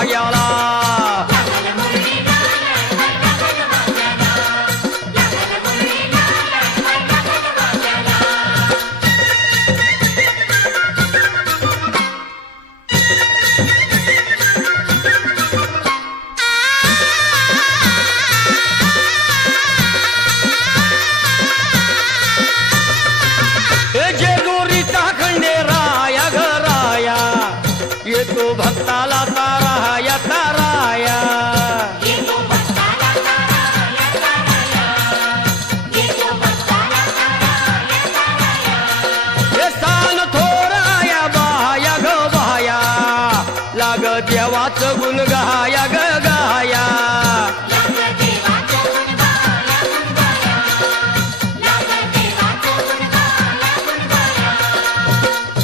भाग्याला येतो भक्ताला ताराया ताराया हे सान थोराया बाया ग बाया लाग देवाचं गुण गाया ग गाया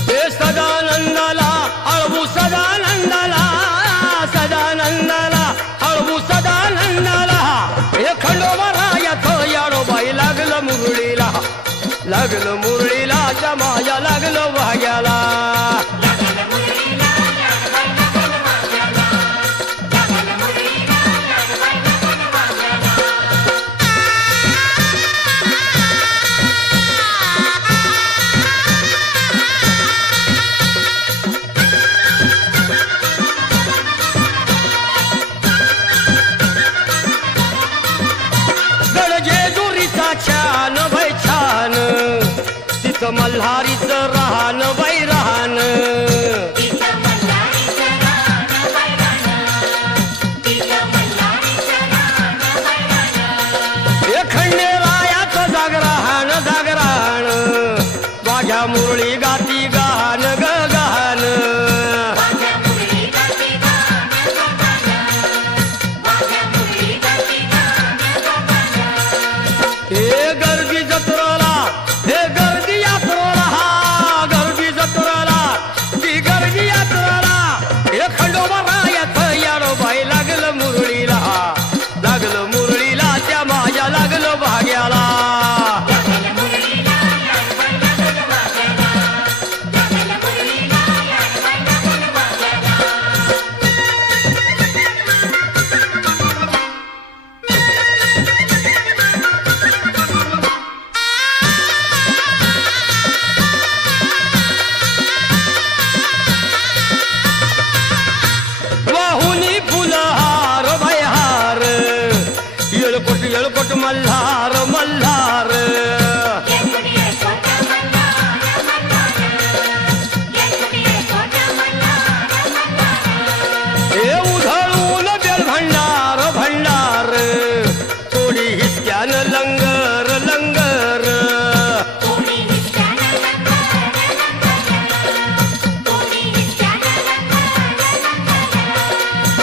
हे सदानंदाला अळवू सदानंदाला सदानंदाला अळवू सदानंदाला हे खंडोबा रायाचं याडोबाई लागलं मुरळीला जमाया लागलं भाग्याला छान बाई छान तिथं मल्हारीचं राहण बाई राहण हे खंडेरायाचं जागराहण जागराहण माझ्या मुरळी गाती गान ग गान हे गर्दी जत्रेला हे गर्दी यात्रेला गर्दी जत्रेला ती गर्दी यात्रेला हे खंडोबा रायाचं याडोबाई लागलं मुरळीला त्या माझ्या लागलं भाग्याला येळकोट मल्हार मल्हार हे उधळून बेल भंडार भंडार थोडी हिसक्यान लंगर लंगर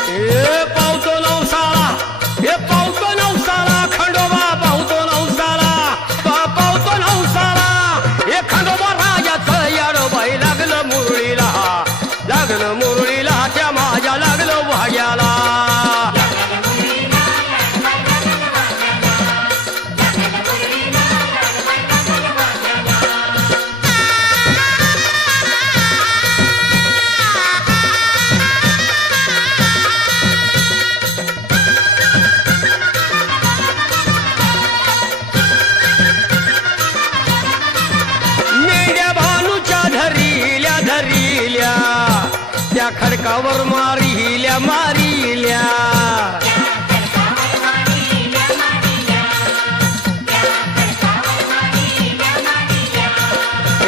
हे पावतो नवसाळा हे पावतो नवसाळा खंडोबा पावतो नवसाळा पावतो नवसाळा हे खंडोबा राजाचं याडोबाई लागलं मुरळीला त्या माझ्या लागलं भाग्याला धरिल्या त्या खडकावर मारिल्या मारिल्या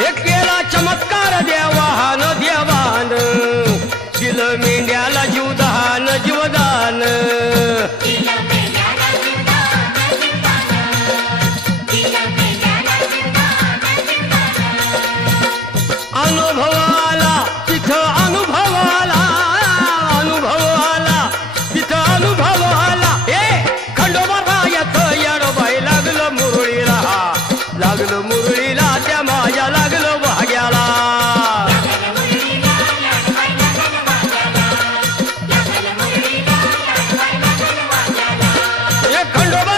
एक केला चमत्कार देवान देवान दिलं मेंढ्याला जीवदान जीवदान अनुभवाला तिथं अनुभवाला तिथं अनुभवाला हे खंडोबा रायाचं याडोबाई लागलं मुरळीला त्या माझ्या लागलं भाग्याला हे खंडोबा